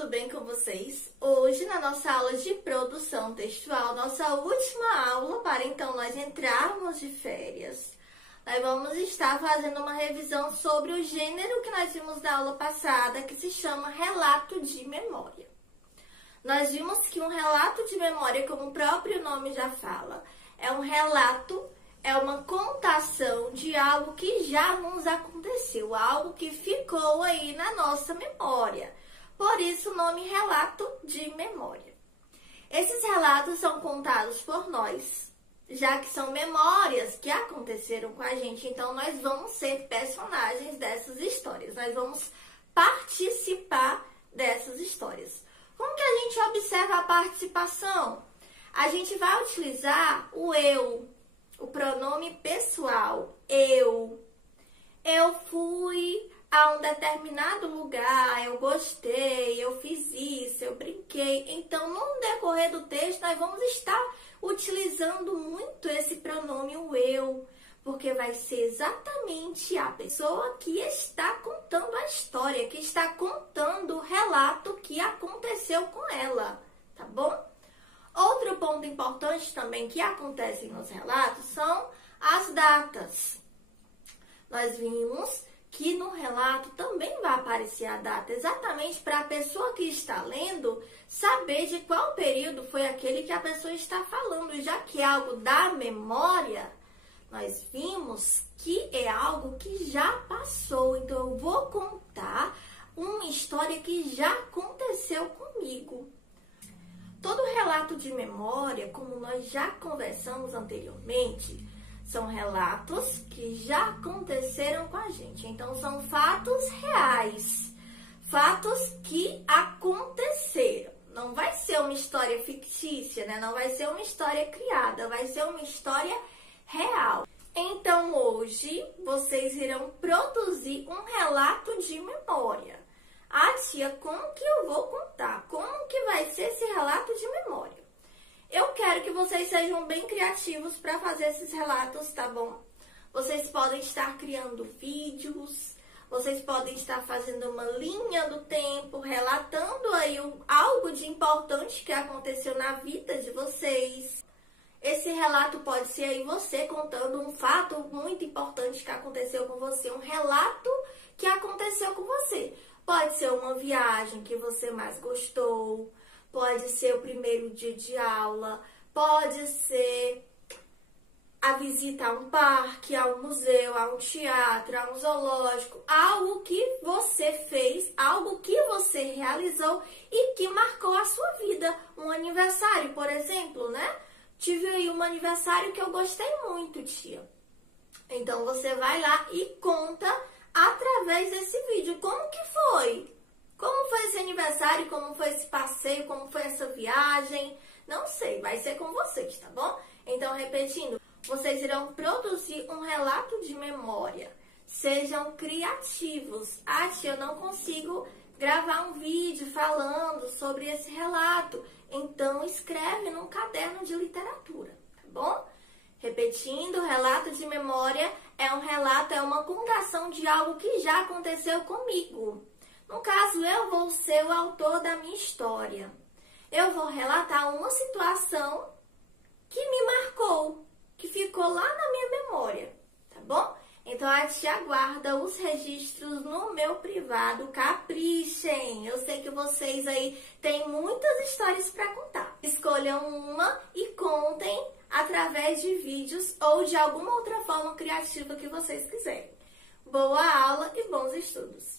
tudo bem com vocês? Hoje, na nossa aula de produção textual, nossa última aula para então nós entrarmos de férias, nós vamos estar fazendo uma revisão sobre o gênero que nós vimos na aula passada, que se chama relato de memória. Nós vimos que um relato de memória, como o próprio nome já fala, é um relato, é uma contação de algo que já nos aconteceu, algo que ficou aí na nossa memória. Por isso o nome relato de memória. Esses relatos são contados por nós, já que são memórias que aconteceram com a gente. Então nós vamos ser personagens dessas histórias, nós vamos participar dessas histórias. Como que a gente observa a participação? A gente vai utilizar o eu, o pronome pessoal, eu. Eu fui a um determinado lugar, eu gostei, eu fiz isso, eu brinquei. Então, no decorrer do texto, nós vamos estar utilizando muito esse pronome, o eu, porque vai ser exatamente a pessoa que está contando a história, que está contando o relato que aconteceu com ela, tá bom? Outro ponto importante também que acontece nos relatos são as datas. Nós vimos que no relato também vai aparecer a data, exatamente para a pessoa que está lendo saber de qual período foi aquele que a pessoa está falando, já que é algo da memória, nós vimos que é algo que já passou. Então, eu vou contar uma história que já aconteceu comigo. Todo relato de memória, como nós já conversamos anteriormente, são relatos que já aconteceram com a gente. Então, são fatos reais, fatos que aconteceram. Não vai ser uma história fictícia, né? Não vai ser uma história criada, vai ser uma história real. Então, hoje, vocês irão produzir um relato de memória. Ah, tia, como que eu vou contar? Como que vai ser esse relato de memória? Eu quero que vocês sejam bem criativos para fazer esses relatos, tá bom? Vocês podem estar criando vídeos, vocês podem estar fazendo uma linha do tempo, relatando aí algo de importante que aconteceu na vida de vocês. Esse relato pode ser aí você contando um fato muito importante que aconteceu com você, um relato que aconteceu com você. Pode ser uma viagem que você mais gostou, pode ser o primeiro dia de aula, pode ser a visita a um parque, a um museu, a um teatro, a um zoológico, algo que você fez, algo que você realizou e que marcou a sua vida. Um aniversário, por exemplo, né? Tive aí um aniversário que eu gostei muito, tia. Então, você vai lá e conta através desse vídeo. Como que foi? Como foi esse aniversário? Como foi esse passeio? Como foi essa viagem? Não sei, vai ser com vocês, tá bom? Então, repetindo, vocês irão produzir um relato de memória. Sejam criativos. Ah, tia, eu não consigo gravar um vídeo falando sobre esse relato. Então, escreve num caderno de literatura, tá bom? Repetindo, relato de memória é um relato, é uma contação de algo que já aconteceu comigo. No caso, eu vou ser o autor da minha história. Eu vou relatar uma situação que me marcou, que ficou lá na minha memória, tá bom? Então, a tia aguarda os registros no meu privado. Caprichem! Eu sei que vocês aí têm muitas histórias para contar. Escolham uma e contem através de vídeos ou de alguma outra forma criativa que vocês quiserem. Boa aula e bons estudos!